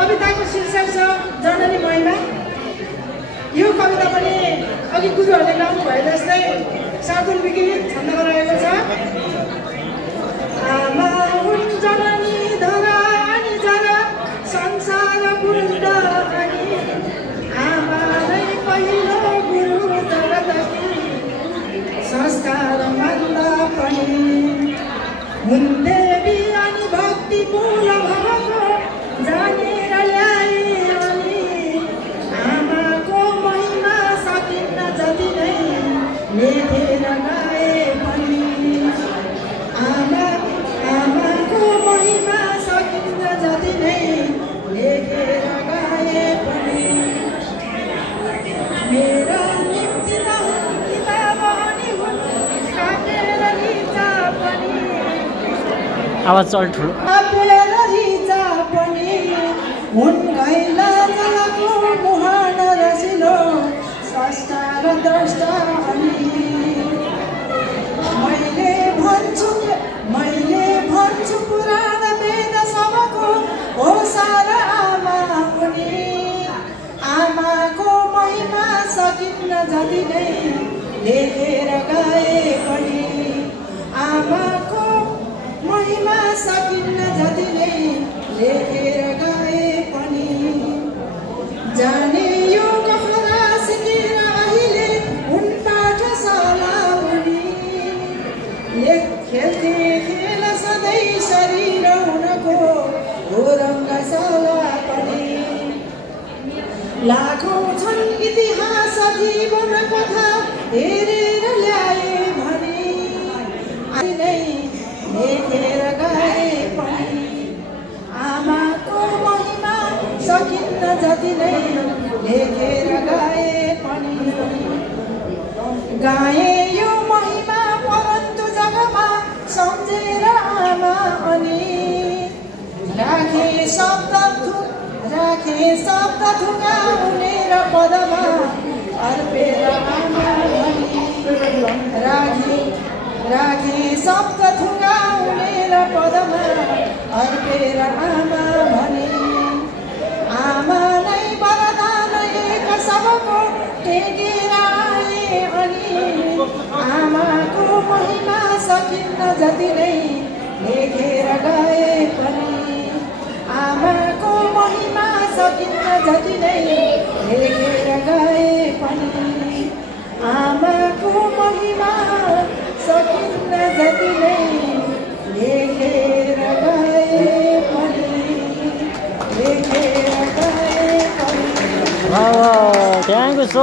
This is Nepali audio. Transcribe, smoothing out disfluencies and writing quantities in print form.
कविताको शीर्षक छ जननी महिमा। यो कविता पनि अघि गुरुहरूले गाउनु भए जस्तै साधुल विकृत छन्दमा रहेको छ। आमा हुन् जननी धरा अनि जरा संसार बुल्द अनि आमा नै पहिलो गुरु जगतकी संस्कार भन्दा पनि हुन् देवी अनि भक्ति मूल भएको जानेर ल्याए अनि आमाको महिमा सकिन्न जति नै लेखेर गाए पनि आमाको महिमा सकिन्न जति नै लेखेर गाए पनि मेरा निम्ति त हुन् किताब अनि हुन् काटेर रिचा पनि आवाज चल ठुलो काटेर रिचा पनि हुन् घैला जलको मुहान रसिलो स्रष्टा र द्रष्टा अनि मैले भन्छु पुराण वेद सबको हो सारा आमा पनि आमाको महिमा सकिन्न जति नै लेखेर गाए पनि आमाको महिमा सकिन्न जति नै लेखेर गाए पनि जाने यो कखरा सिकेर अहिले हुन् पाठशाला पनि खेल्थे खेल सधैँ शरीर हुनको हो रङ्गशाला पनि लाखौँ छन् इतिहास जीवन कथा हेरेर ल्याए भने नै लेखेर गाए पनि आमाको महिमा सकिन्न जति नै लेखेर गाए पनि गाए यो महिमा परन्तु जगमा सम्झेर आमा अनि राखे शब्द थुङ्गा उनेर पदमा अर्पेर आमा भनी राखे शब्द थुङ्गा उनेर पदमा अर्पेर आमा भनी आमा नै वरदान एक सबको टेकेर आए अनि आमाको महिमा सकिन्न जति नै लेखेर गाए पनि आमाको महिमा सकिन्न जति नै लेखेर गाए पनि आमाको महिमा सकिन्न जति नै लेखेर गाए पनि लेखेर गाए पनि। Thank you so